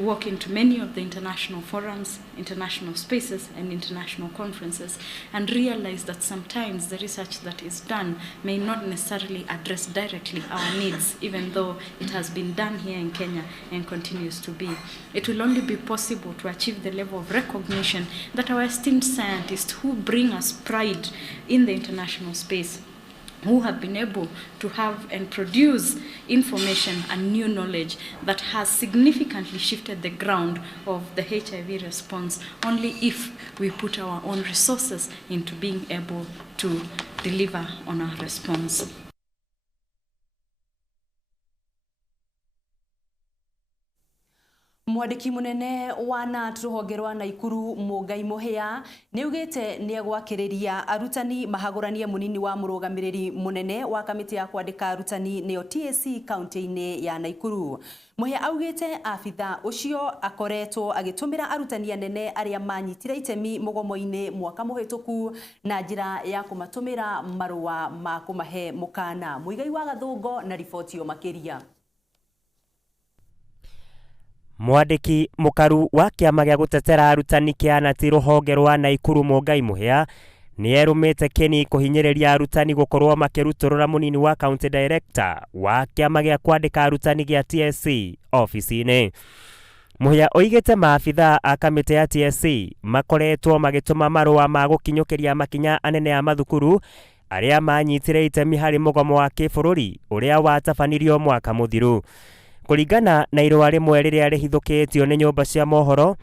Walk into many of the international forums, international spaces, and international conferences, and realize that sometimes the research that is done may not necessarily address directly our needs, even though it has been done here in Kenya and continues to be. It will only be possible to achieve the level of recognition that our esteemed scientists who bring us pride in the international space, who have been able to have and produce information and new knowledge that has significantly shifted the ground of the HIV response, only if we put our own resources into being able to deliver on our response. Mwandiki munene wa NAT ruhonge rwa Naikuru Mugai Muhia niugite ni gwakiriria arutani mahaguranie munini wa murugamiriri munene wa kamiti ya kwandika arutani neo TSC county-ini ya Naikuru. Muhia augite afitha ucio akoretwo agitumira arutani anene aria manyitire itemi mugomo-ini mwaka muhituku na njira ya kumatumira marua ma kumahe mukana. Muigai wa Gathungo na riboti makiria. Mwandiki mukaru wa kiama gya gutetera arutani kia NAT ruhonge rwa Naikuru Mugai Muhia ni erumite kini kuhinyiriria arutani gukorwo makiruturura munini wa county director wa kiama gya kwandika arutani gya TSC office-ini. Muhia oigite maafitha a kamiti ya TSC makoretwo magituma marua ma gukinyukiria makinya anene a mathukuru aria manyitire itemi hari mugomo wa kibururi uria watabanirio mwaka muthiru. Kuringana na irua rimwe riria rihithukitio ni nyumba cia mohoro,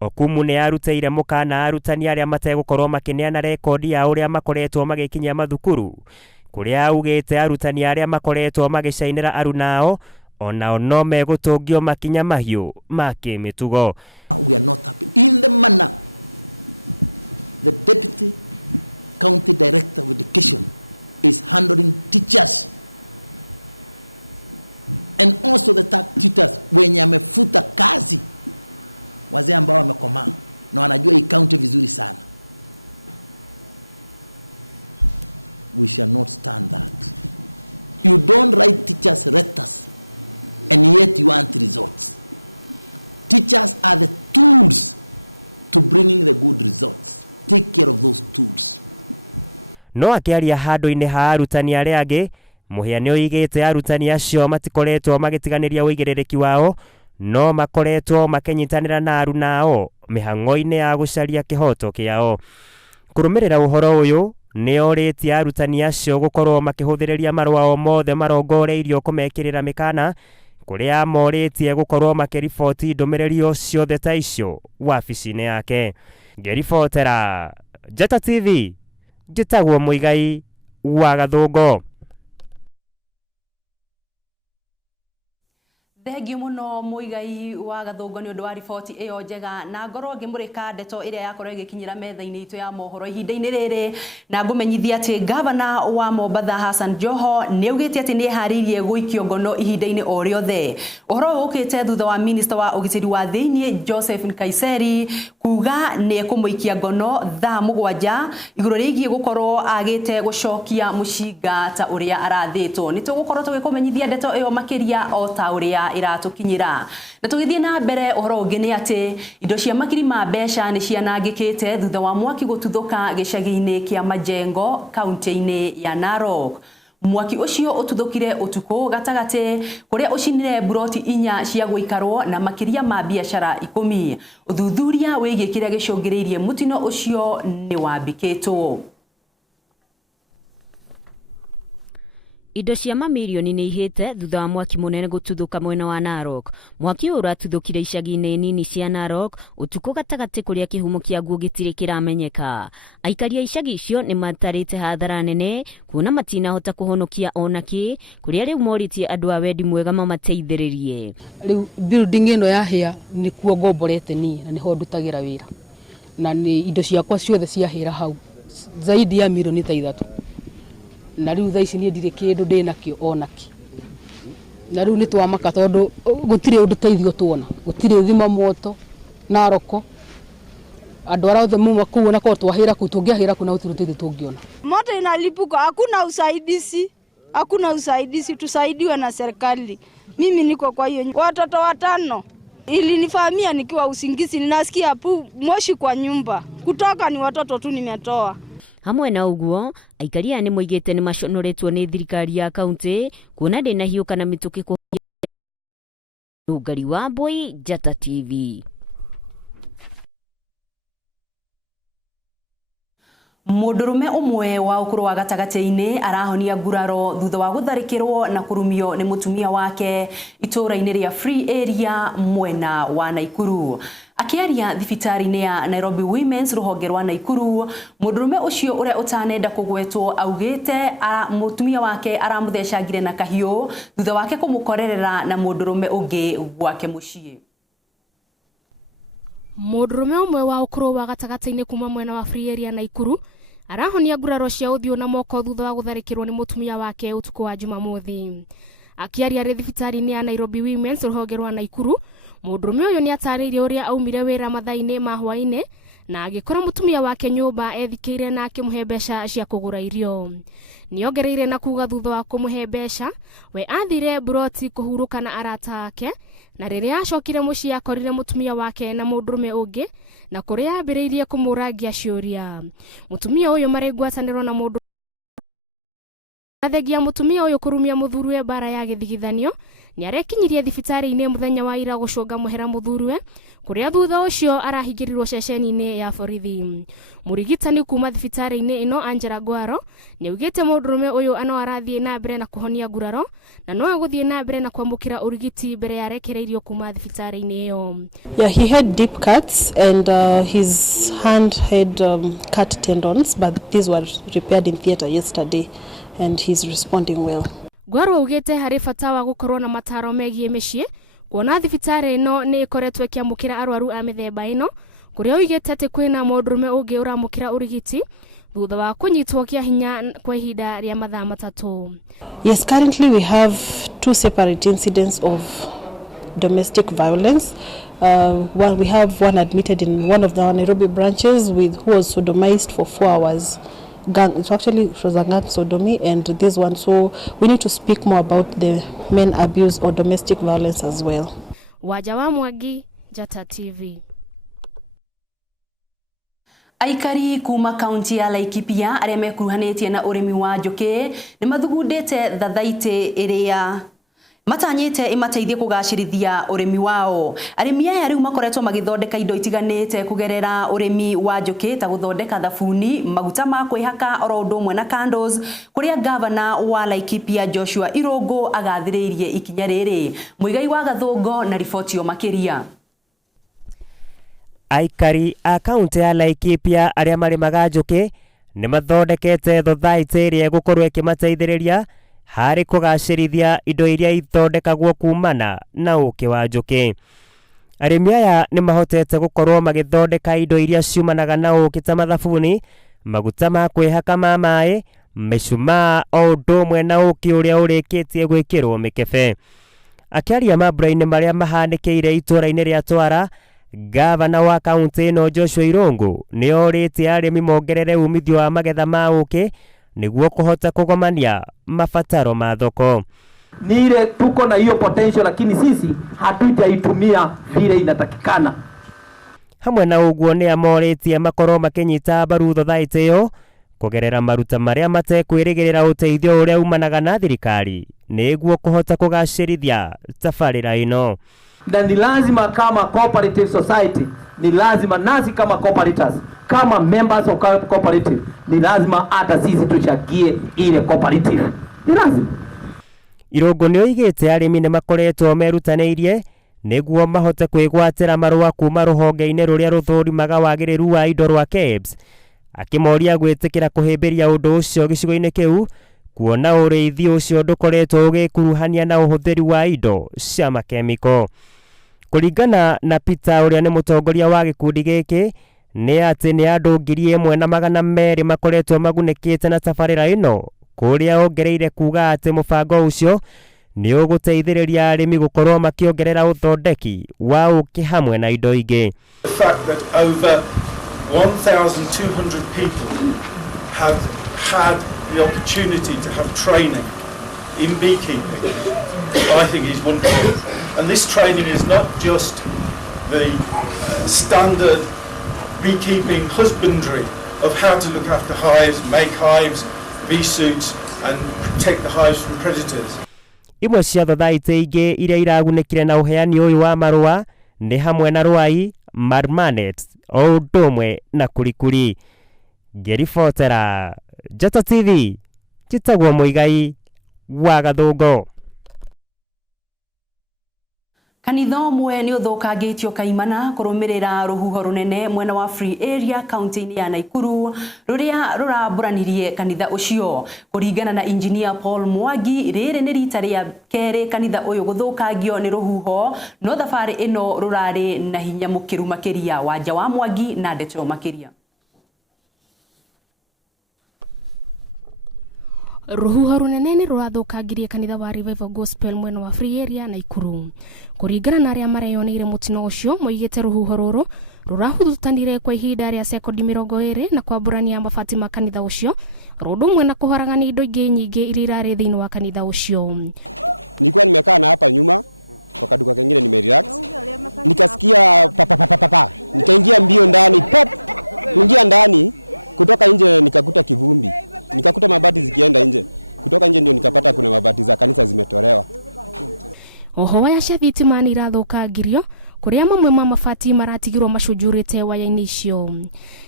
Okumu ni aruteire mukana arutani aria mategukorwo makineana rekodi ya uria makoretwo magikinyia mathukuru, kuria augite arutani aria makoretwo magicainira arunao onao no megutungio makinya mahiu ma kimitugo. We are not happy in the manner the Deputy County Director of Education is handling teachers and also the tutors wenye amefuta kazi wazee ambao wamekomaa na wanajua hii county vizuri sana. We shall not stand that. You don't write teachers letters and yet you want results. Teachers are the tools to bringing the good results. Take care of those tools. No akiaria handu-ini ha arutani aria angi, Muhia ni oigite arutani acio matikoretwo magitiganiria uigiririki wao, no makoretwo makenyitanira na arunao mihang'o-ini ya gucaria kihoto kiao. Kurumirira uhoro uyu ni oritie arutani acio gukorwo makihuthiriria marua o mothe marongoreirio kumekirira mikana, kuria moritie gukorwo makiriboti ndumiriri ciothe ta icio wabici-ini yake. Ngeribotera Njata TV, njitagwo Muigai wa Gathungo. Thengiũ muno Muigai wa Gathungo ni undu wa riboti iyo njega, na ngorwo ngimurika ndeto iria yakorwo igikinyira metha-ini itu ya mohoro ihinda-ini riri, na ngumenyithia ati Gavana wa Mombasa Hassan Joho ni ugite ati ni haririe guikio ngono ihinda-ini o riothe. Uhoro ukite thutha wa Minister wa ugitiri wa thiini Joseph Nkaiseri kuga ni kumuikia ngono thaa 7 iguru rigie gukorwo agite gucokia mushinga ta uria arathitwo. Ni tugukorwo tugikumenyithia ndeto iyo makiria o ta uria iratukinyira. Na tugithie na mbere uhoro ungi ni ati indo cia makiri ma mbeca ni cianangikite thutha wa mwaki gututhuka gicagi-ini kia Majengo kaunti-ini ya Narok. Mwaki ucio ututhukire utuko gatagate kuria ucinire buroti 4 cia guikarwo na makiria ma biashara 10. Uthuthuria wigie kiria gicungiriirie mutino ucio ni wambikitwo. Indo cia mamilioni ni ihite thutha wa mwaki munene gututhuka mwena wa Narok. Mwaki uratuthukire icagi-ini nini cia Narok utuko gatagati kuria kihumo kia guo gitire kiramenyeka. Aikaria icagi icio ni matarite hathara nene kuona matinahota kuhonokia onaki kuria riu moritie andu a wendi mwega mamateithiririe. Riu building ino yahia ni kuo ngomborete ni na niho ndutagira wira, na ni indo ciakwa ciothe ciahira hau zaidi ya milioni 3. Na riu thaa ici ni ndire kindu ndinakio onaki, na riu ni twamaka tondu gutire undu teithio tuona, gutire thima moto Naroko andu ara othe muma kuona kwa twahira ku tungiahira kuna uturu teithio tungiona. Moto inalipuka, hakuna usaidizi, tusaidiwe na serikali. Mimi niko kwa hiyo watoto 5 Ilinifamia nikiwa usingizi, ninasikia moshi kwa nyumba. Kutoka ni watoto tu nimetoa. Hamwe na uguo, aikaria ni moigete ni maconoretwo ni thirikari ya kaunti kuona ndina hiu kana mitukiko. Ugari wa Boy, Njata TV. Mũndũrũme ũmwe wa ũkũrũ wa gatagati-inĩ arahonia nguraro thutha wa gũtharĩkĩrwo na kũrumio nĩ mũtumia wake itũũra-inĩ rĩa Free Area mwena wa Naikuru. Akĩaria thibitarĩ-inĩ ya Nairobi Women's rũhonge rwa Naikuru, mũndũrũme ũcio ũrĩa ũtanenda kũgwetwo augĩte mũtumia wake aramũthecangire na kahiũ thutha wake kũmũkorerera na mũndũrũme ũngĩ gwake mũciĩ. Mũndũrũme ũmwe wa ũkũrũ wa gatagati-inĩ kuma mwena wa Free Area Naikuru arahonia nguraro cia ũthiũ na moko thutha wa gũtharĩkĩrwo nĩ mũtumia wake ũtukũ wa Jumamothi. Akiaria thibitarĩ-inĩ ya Nairobi Women's rũhonge rwa Naikuru, mũndũrũme ũyũ nĩ atarĩirie ũrĩa aumire wĩra mathaa-inĩ ma hwaĩ-inĩ na agĩkora mũtumia wake nyũmba ethikĩire na akĩmũhe mbeca cia kũgũra irio. Nĩongereire na kuga thutha wa kũmũhe mbeca, we athire buroti kũhurũka na arata ake, na rĩrĩa acokire mũciĩ akorire mũtumia wake na mũndũrũme ũngĩ, na kũrĩa ambĩrĩirie kũmũrangia ciũria. Mũtumia ũyũ marĩ ngwatanĩro na mũndũ Athengia mũtumia ũyũ kũrumia mũthuriwe bara ya gĩthigithanio nĩ arekinyirie thibitarĩ-inĩ mũthenya wa ira gũcũnga mũhera mũthuriwe, kũrĩa thutha ũcio arahingĩrirwo ceceni-inĩ ya borithi. Mũrigitani kuma thibitarĩ-inĩ ĩno Angela Ngwaro nĩ augĩte mũndũrũme ũyũ no arathiĩ na mbere na kũhonia nguraro na no agũthiĩ na mbere na kwamũkĩra ũrigiti mbere ya arekereirio kuma thibitarĩ-inĩ ĩyo. Yeah, he had deep cuts and his hand had cut tendons, but these were repaired in theater yesterday. And he's responding well. Ngwaro ugete harĩ bata wa gũkorwo na mataro megiĩ mĩciĩ, kuona thibitarĩ ĩno nĩ ĩkoretwo ĩkĩamũkĩra arwaru a mĩthemba ĩno, kũrĩa oigĩte atĩ kwĩna mũndũrũme ũngĩ ũramũkĩra ũrigiti thutha wa kũnyitwo kĩa hinya kwa ihinda rĩa mathaa matatũ. Yes, currently we have 2 separate incidents of domestic violence. Well, we have one admitted in one of the Nairobi branches who was sodomized for 4 hours. It was a gang sodomy, and this one, so we need to speak more about the men abuse or domestic violence as well. Wajawa Mwangi, Njata TV. Aikari kuma kaunti ya Laikipia arĩa mekuruhanĩtie na ũrĩmi wa njũkĩ nĩ mathugundĩte thathaitĩ ĩrĩa matanyĩte imateithie kũgacĩrithia ũrĩmi wao. Arĩmi aya rĩu makoretwo magĩthondeka indo itiganĩte kũgerera ũrĩmi wa njũkĩ ta gũthondeka thabuni, maguta ma kwĩhaka oro ũndũ ũmwe na candles, kũrĩa gavana wa Laikipia Joshua Irũngũ agathĩrĩirie ikinya rĩrĩ. Mũigai wa Gathũngo na riboti yo makĩria. Aikari a kaunti ya Laikipia arĩa marĩmaga njũkĩ nĩ mathondekete thathaitĩ ĩrĩa ĩgũkorwo ĩkĩmateithĩrĩria harĩ kũgacĩrithia indo iria ithondekagwo kumana na ũkĩ wa njũkĩ. Arĩmi aya nĩ mahotete gũkorwo magĩthondeka indo iria ciumanaga na ũkĩ ta mathabuni, maguta ma kwĩhaka ma maĩ, mĩcumaa o ũndũ ũmwe na ũkĩ ũrĩa ũrĩkĩtie gwĩkĩrwo mĩkebe. Akĩaria mambura-inĩ marĩa mahanĩkĩire itũũra-inĩ rĩa Twara, gavana wa kaunti ĩno Joshua Irũngũ nĩ orĩtie arĩmi mongerere umithio wa magetha ma ũkĩ nĩguo kũhota kũgomania mabataro ma thoko. Ni ile tuko na hiyo potential, lakini sisi hatutaitumia vile inatakikana. Hamwe na ũguo nĩ amorĩtie makorwo makĩnyita mbaru thathaitĩ ĩyo kũgerera maruta marĩa matekwĩrĩgĩrĩra ũteithio ũrĩa umanaga na thirikari nĩguo kũhota kũgacĩrithia tabarĩra ĩno. Na ni lazima kama cooperative society, ni lazima nasi kama cooperatives, kama members of cooperative, ni lazima hata sisi tuchagie ile cooperative. Ni lazima. Irũngũ nĩ oigĩte arĩmi nĩ makoretwo merutanĩirie nĩguo mahote kwĩgwatĩra marũa kuma rũhonge-inĩ rũrĩa rũthũrimaga wagĩrĩru wa indo rwa KEBS, akĩmoria gwĩtĩkĩra kũhĩmbĩria ũndũ ũcio gĩcigo-inĩ kĩu, kuona ũrĩithi ũcio ndũkoretwo ũgĩkuruhania na ũhũthĩri wa indo cia makemiko. Kũringana na Peter ũrĩa nĩ mũtongoria wa gĩkundi gĩkĩ, nĩ atĩ nĩ andũ 1,200 makoretwo magunĩkĩte na tabarĩra ĩno, kũrĩa ongereire kuga atĩ mũbango ũcio nĩ ũgũteithĩrĩria arĩmi gũkorwo makĩongerera ũthondeki wa ũkĩ hamwe na indo ingĩ. The fact that over 1,200 people have had the opportunity to have training in beekeeping I think is wonderful. And this training is not just the standard beekeeping husbandry of how to look after hives, make hives, bee suits and protect the hives from predators. Imwe cia thothaitĩ ingĩ iria iragunĩkire na ũheani ũyũ wa marũa nĩ hamwe na Rwai, Marmanet, o ũndũ ũmwe na Kurikuri. Ngĩribotera Njata TV, njĩtagwo Mũigai wa Gathũngũ. Kanitha ũmwe nĩ ũthũkangĩtio kaimana kũrũmĩrĩra rũhuho rũnene mwena wa Free Area kaunti-inĩ ya Naikuru rũrĩa rũrambũranirie kanitha ũcio. Kũringana na Engineer Paul Mwangi, rĩrĩ nĩ rita rĩa kerĩ kanitha ũyũ gũthũkangio nĩ rũhuho, no thabarĩ ĩno rũrarĩ na hinya mũkĩru makĩria. Wanja wa Mwangi na ndeto makĩria. Ruhuho runene ni rũrathũkangirie kanitha wa Revival Gospel mwena wa Free Area Naikuru. Kũringana na arĩa mareyoneire mũtino ũcio, moigĩte rũhuho rũrũ rũrahutanire kwa ihinda rĩa sekondi 20 na kwambũrania mabati ma kanitha ũcio, rũndũ ũmwe na kũharagania indo ingĩ nyingĩ iria irarĩ thĩinĩ wa kanitha ũcio. Nilikuwa nimekaa na hapa nyuma kwa kaduka kengine nimerelax, nikasikia papa, nikaingia mbio ndani, pop, kuingia ndani, kutoka nje nikakuta kivumbi. Nikakuta mabati zikienda nje. Kutoka nje ndio nikapata kuna mabati za kanisa zimetolewa. Oho waya cia thitima nĩ irathũkangirio kũrĩa mamwe ma mabati maratigirwo macunjurĩte waya-inĩ icio.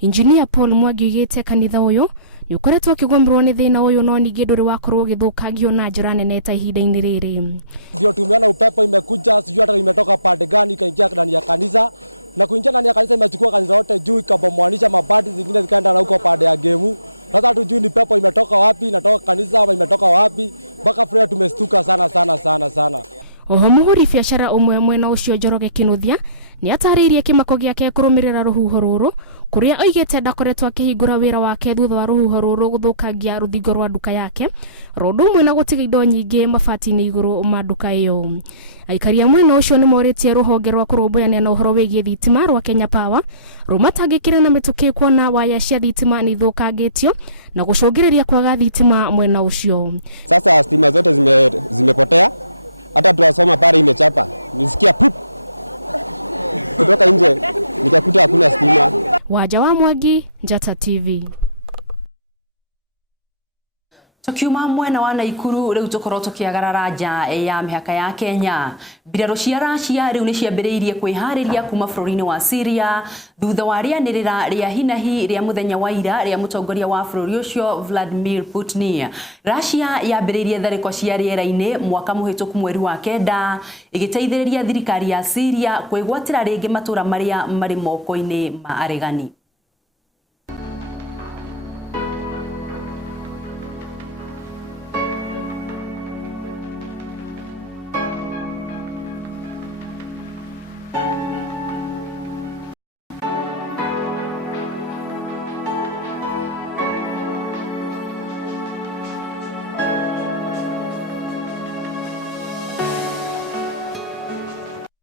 Engineer Paul Mwangi oigĩte kanitha ũyũ nĩ ũkoretwo ũkĩgũmĩrwo nĩ thĩna ũyũ, no ningĩ ndũrĩ wakorwo ũgĩthũkangio na njĩra nene ta ihinda-inĩ rĩrĩ. Ndio tumeona upepo imekuja, sijui hata imetoka pande gani ikaingia ndani ya kanisa, na kuingia ndani ya kanisa imechukua kanisa yote juu ikabomwanisha mabati zingine zikaenda na huko pande ya Gemu. Sasa hatujui ni pepo imetoka wapi, inatoka kanisa ama imetoka wapi. Mpaka Freya tumestuka sana. Oho mũhũri biacara ũmwe mwena ũcio Njoroge Kinuthia nĩ atarĩirie kĩmako gĩake kũrũmĩrĩra rũhuho rũrũ, kũrĩa oigĩte ndakoretwo akĩhingũra wĩra wake thutha wa rũhuho rũrũ gũthũkangia rũthingo rwa nduka yake, rũndũ ũmwe na gũtiga indo nyingĩ mabati-inĩ igũrũ ma nduka ĩyo. Aikaria mwena ũcio nĩ morĩtie rũhonge rwa kũrũmbũyania na ũhoro wĩgiĩ thitima rwa Kenya Power rũmatangĩkĩre na mĩtũkĩ kuona waya cia thitima nĩ ithũkangĩtio na gũcũngĩrĩria kwaga thitima mwena ũcio. Sasa stima zote zimepotea. Hata tunasoma pale imechapa. Nisikia pup. Kutoka nje nikakuta hakuna stima. Wanja wa Mwangi, Njata TV. Tukiuma mwena wa Naikuru rĩu tũkorwo tũkĩagarara nja ya mĩhaka ya Kenya. Mbirarũ cia Russia rĩu nĩ ciambĩrĩirie kwĩharĩria kuma bũrũri-inĩ wa Syria thutha wa rĩanĩrĩra rĩa hinahi rĩa mũthenya wa ira rĩa mũtongoria wa bũrũri ũcio Vladimir Putin. Russia yambĩrĩirie tharĩko cia rĩera-inĩ mwaka mũhĩtũku mweri wa kenda ĩgĩteithĩrĩria thirikari ya Syria kwĩgwatĩra rĩngĩ matũra marĩa marĩ moko-inĩ ma aregani.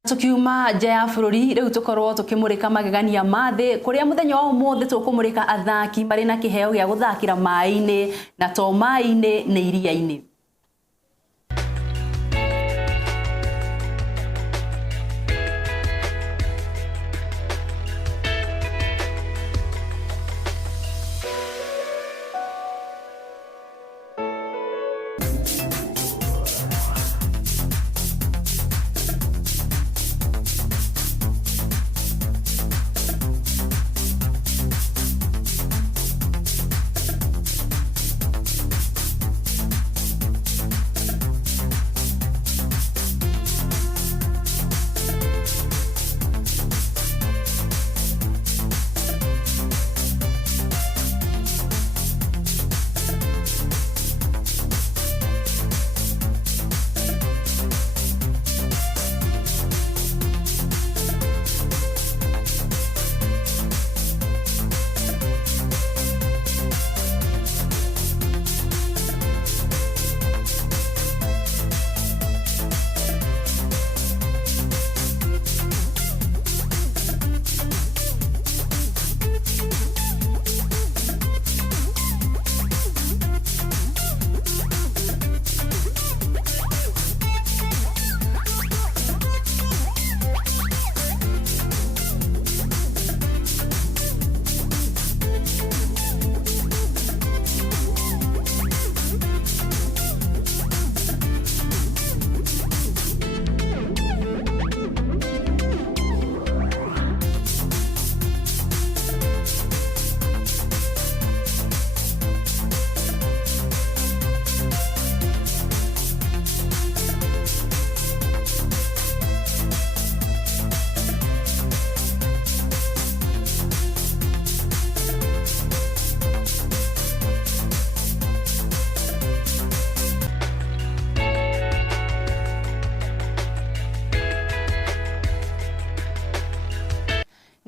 Tukiuma nja ya bũrũri rĩu tũkorwo tũkĩmũrĩka magegania ma thĩ kũrĩa mũthenya wa ũmũthĩ tũkũmũrĩka athaki marĩ na kĩheo gĩa gũthakĩra maĩ-inĩ na to maĩ-inĩ nĩ iria-inĩ.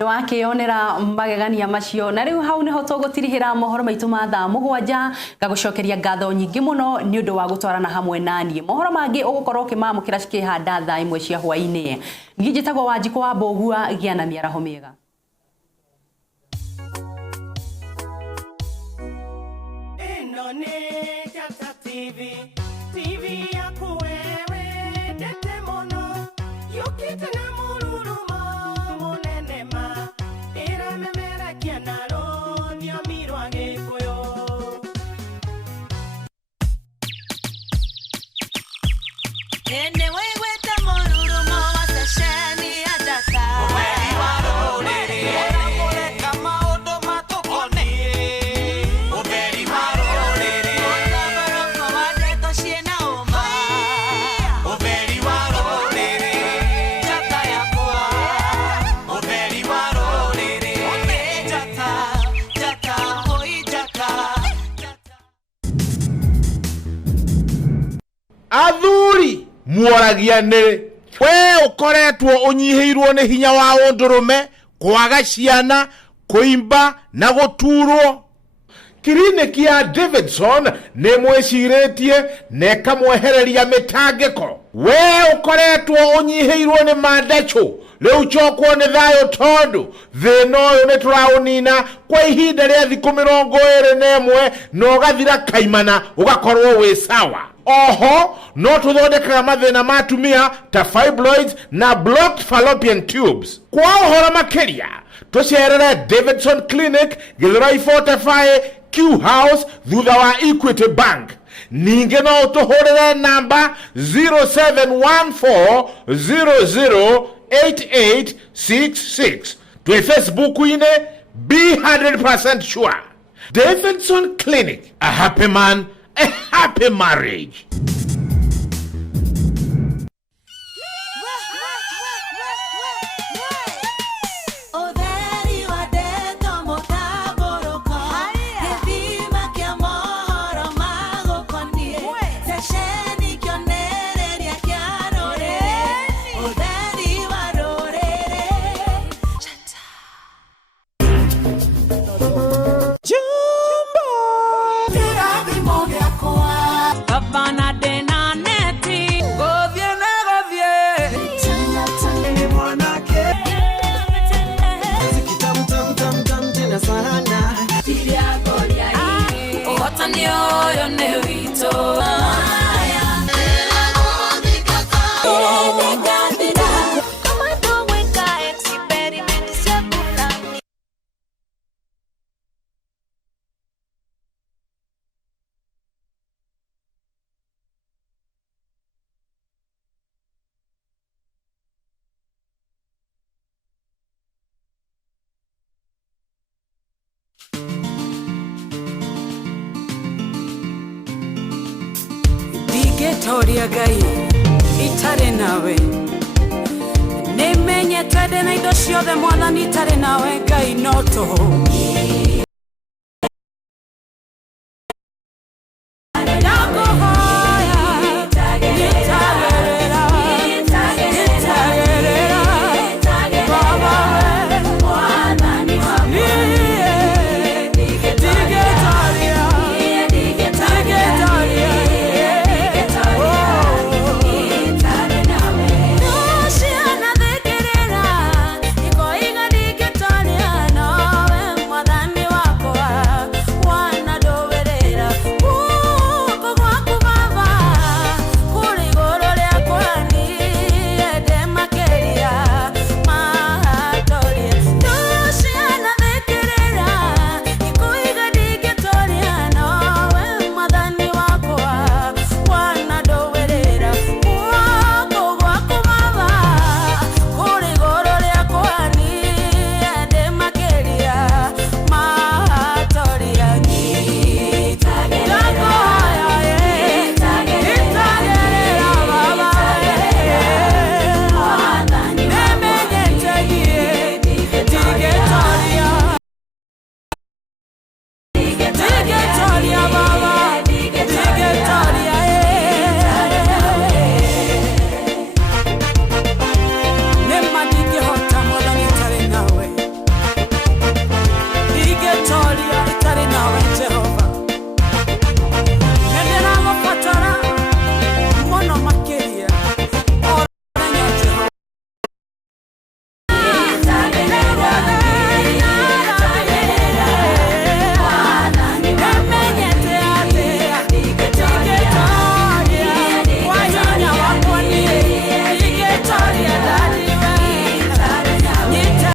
wakionera magegania macio na riu hau niho tugutirihira mohoro maitu ma thaa 7 ngagucokeria ngatho nyingi muno ni undu wa gutwarana hamwe nani mohoro mangi ugukorwo kimamukira cikihanda thaa 1 cia hwaini ngijitagwo Wanjiko wa Mbogua gia na miaraho miega ino ni Njata TV TV yaku wewe ndete muno yukite na mururuma munene ma ira memera kianaro thiomirwa gikuyu ene wewe ta mururuma wa sesheni ya Njata wewe warorere ole kama odo matokone oberi warorere ko wade to shiena oma oberi warorere Njata yakwa oberi warorere Njata hoi Njata athuri muoragiane we ukoretwo unyihiirwo ni hinya wa undurume kwaga ciana kuimba na guturwo kliniki ya Davidson ni mwiciretie nekamwehereria mitangiko we ukoretwo unyihiirwo ni mandachu riu chokwo ni thayo tondu thina uyu ni turaunina kwa ihinda ria thiku 21 no gathira kaimana ugakorwo wi sawa oho no tuthondekaga mathina matumia ta fibroids na blocked fallopian tubes kwa uhoro makiria tucerere Davidson Clinic Githurai 45 Q House thutha wa Equity Bank ninge no utuhurire namba 0714008866 twe Facebook ine be 100% sure Davidson Clinic, a happy man, a happy marriage. Toria gai itare nawe